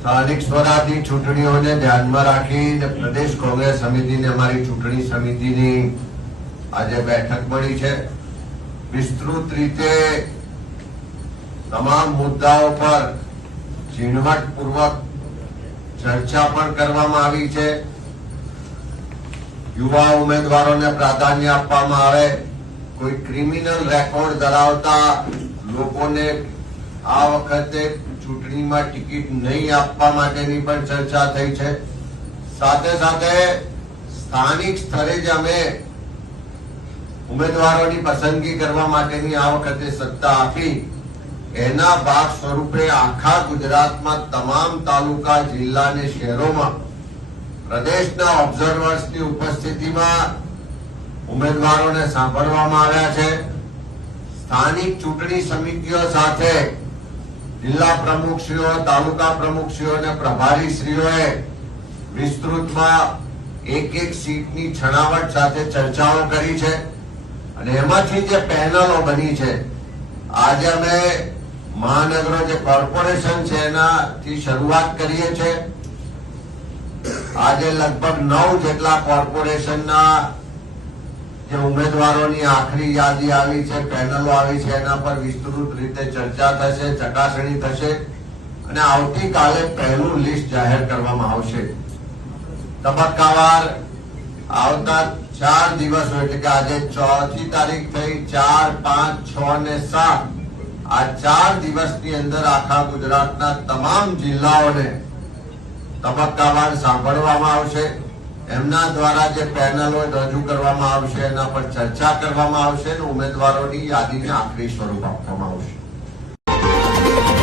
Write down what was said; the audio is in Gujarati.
સ્થાનિક સ્વરાજની ચૂંટણીઓને ધ્યાનમાં રાખીને પ્રદેશ કોંગ્રેસ સમિતિને અમારી ચૂંટણી સમિતિની આજે બેઠક મળી છે। વિસ્તૃત રીતે તમામ મુદ્દાઓ પર ઝીણવટપૂર્વક ચર્ચા પણ કરવામાં આવી છે। યુવા ઉમેદવારોને પ્રાધાન્ય આપવામાં આવે, કોઈ ક્રિમિનલ રેકોર્ડ ધરાવતા લોકોને આ વખતે ચૂંટણીમાં ટિકિટ નહીં આપવા માટેની પણ ચર્ચા થઈ છે। સાથે સાથે સ્થાનિક સ્તરે જ અમે ઉમેદવારોની પસંદગી કરવા માટેની આ વખતે સત્તા આપી, એના ભાગ સ્વરૂપે આખા ગુજરાતમાં તમામ તાલુકા, જિલ્લા અને શહેરોમાં પ્રદેશના ઓબ્ઝર્વર્સની ઉપસ્થિતિમાં ઉમેદવારોને સાંભળવામાં આવ્યા છે। સ્થાનિક ચૂંટણી સમિતિઓ સાથે જિલ્લા પ્રમુખશ્રીઓ, તાલુકા પ્રમુખશ્રીઓ અને પ્રભારીશ્રીઓએ વિસ્તૃતમાં એક સીટની છણાવટ સાથે ચર્ચાઓ કરી છે અને એમાંથી જે પેનલો બની છે, આજે અમે મહાનગરો જે કોર્પોરેશન છે એનાથી શરૂઆત કરીએ છીએ। આજે લગભગ 9 જેટલા કોર્પોરેશનના જે ઉમેદવારોની આખરી યાદી આવી છે, પેનલો આવી છે, એના પર વિસ્તૃત રીતે ચર્ચા થશે, ચકાસણી થશે અને આવતીકાલે પહેલું લિસ્ટ જાહેર કરવામાં આવશે। તબક્કાવાર આવતા 4 દિવસો એટલે કે આજે 4મી તારીખ થઈ, 4, 5, 6 અને 7 આ 4 દિવસની અંદર આખા ગુજરાતના તમામ જિલ્લાઓને તબક્કાવાર સાંભળવામાં આવશે। એમના દ્વારા જે પેનલો રજૂ કરવામાં આવશે એના પર ચર્ચા કરવામાં આવશે અને ઉમેદવારોની યાદીને આખરી સ્વરૂપ આપવામાં આવશે।